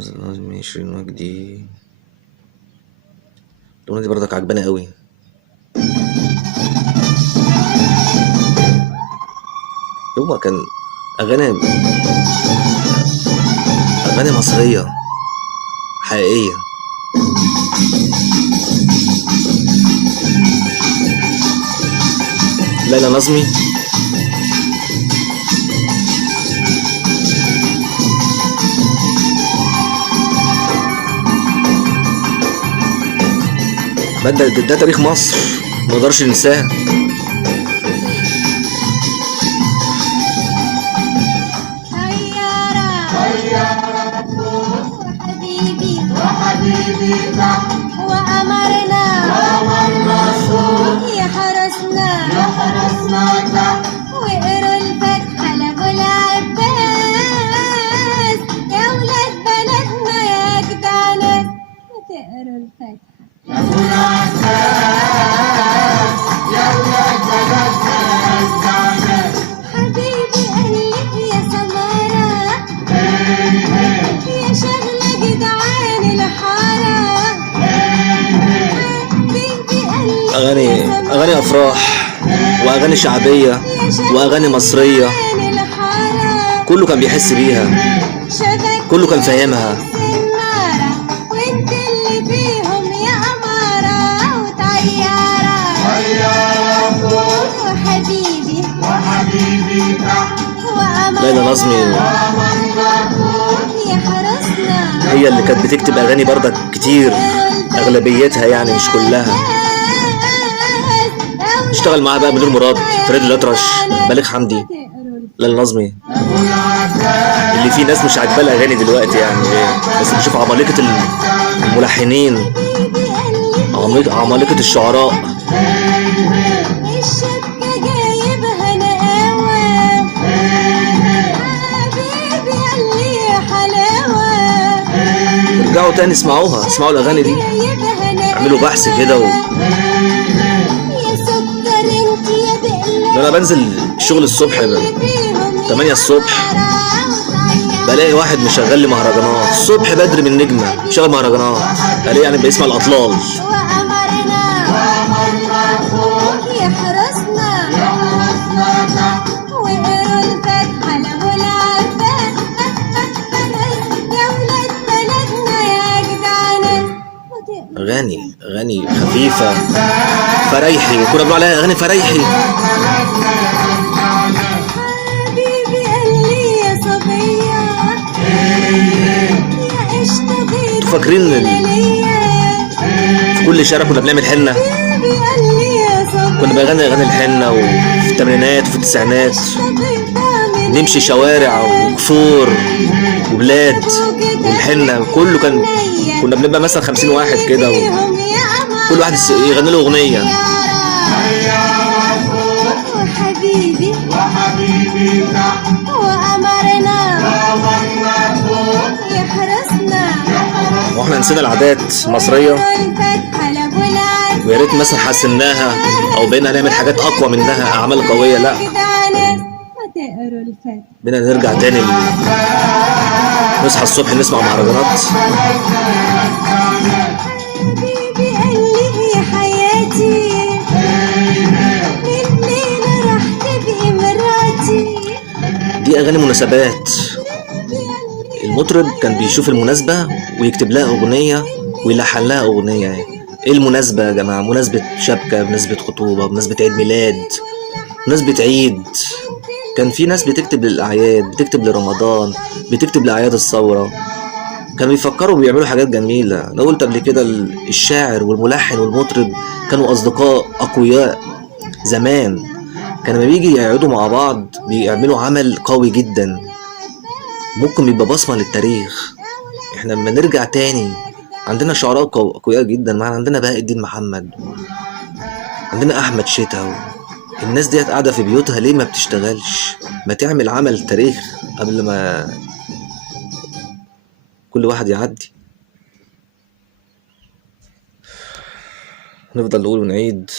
نظمي شيرين وجدي. الأغنية دي برضك عجباني قوي. هو كان أغاني مصرية حقيقية. ليلى نظمي ده تاريخ مصر مقدرش ننساه. وحبيبي وأمرنا يحرسنا وقروا الفتحة لأبو العباس. يا ولاد بلدنا يا جدع ناس وتقروا الفتحة لأبو العباس. يا ولاد بلدنا يا جدع ناس. حبيبي قال لك يا سمارة يا شغلة جدعان الحارة. أغاني أفراح وأغاني شعبية وأغاني مصرية، كله كان بيحس بيها، كله كان فاهمها. وانت اللي فيهم يا أمارة وطيارة وحبيبي ليلى نظمي هي اللي كانت بتكتب أغاني برضك كتير، أغلبيتها يعني مش كلها. اشتغل معاها بقى بدور مراد، فريد الأطرش، بليغ حمدي. ليلى نظمي اللي فيه ناس مش عاجباه الأغاني دلوقتي يعني بس بنشوف عمالقة الملحنين، عمالقة الشعراء. الشبكة جايبها نقاوة حبيبي قال لي حلاوة. ارجعوا تاني اسمعوها، اسمعوا الأغاني دي، اعملوا بحث كده ده انا بنزل الشغل الصبح 8 الصبح بلاقي واحد مشغل لي مهرجانات الصبح بدري من نجمة مشغل مهرجانات، الاقي يعني بيسمع الأطلال. أغاني خفيفة فريحي، كنا بنقول عليها أغاني فريحي. حبيبي قال لي يا صبية يا قشطة بيضة فاكرين في كل شارع كنا بنعمل حنة، كنا بنغني أغاني الحنة وفي الثمانينات وفي التسعينات نمشي شوارع وكفور وبلاد والحنة كله كنا بنبقى مثلا 50 واحد كده كل واحد يغني له أغنية. وحبيبي وأمرنا يحرسنا. واحنا نسينا العادات المصرية ويا ريت مثلا حسناها او بقينا نعمل حاجات اقوى منها، اعمال قوية. لا بقينا نرجع تاني نصحى الصبح نسمع مهرجانات. دي اغاني مناسبات، المطرب كان بيشوف المناسبة ويكتب لها اغنية ويلحن لها اغنية. ايه المناسبة يا جماعة؟ مناسبة شبكة، مناسبة خطوبة، مناسبة عيد ميلاد، مناسبة عيد. كان في ناس بتكتب للاعياد، بتكتب لرمضان، بتكتب لاعياد الثورة. كانوا بيفكروا بيعملوا حاجات جميلة. انا قلت قبل كده الشاعر والملحن والمطرب كانوا اصدقاء اقوياء زمان. كان لما بيجي يقعدوا مع بعض بيعملوا عمل قوي جدا ممكن يبقى بصمة للتاريخ. احنا لما نرجع تاني عندنا شعراء قوية جدا معنا، عندنا بهاء الدين محمد، عندنا احمد شتا. الناس ديت قاعدة في بيوتها ليه ما بتشتغلش؟ ما تعمل عمل تاريخ قبل ما كل واحد يعدي. نفضل نقول ونعيد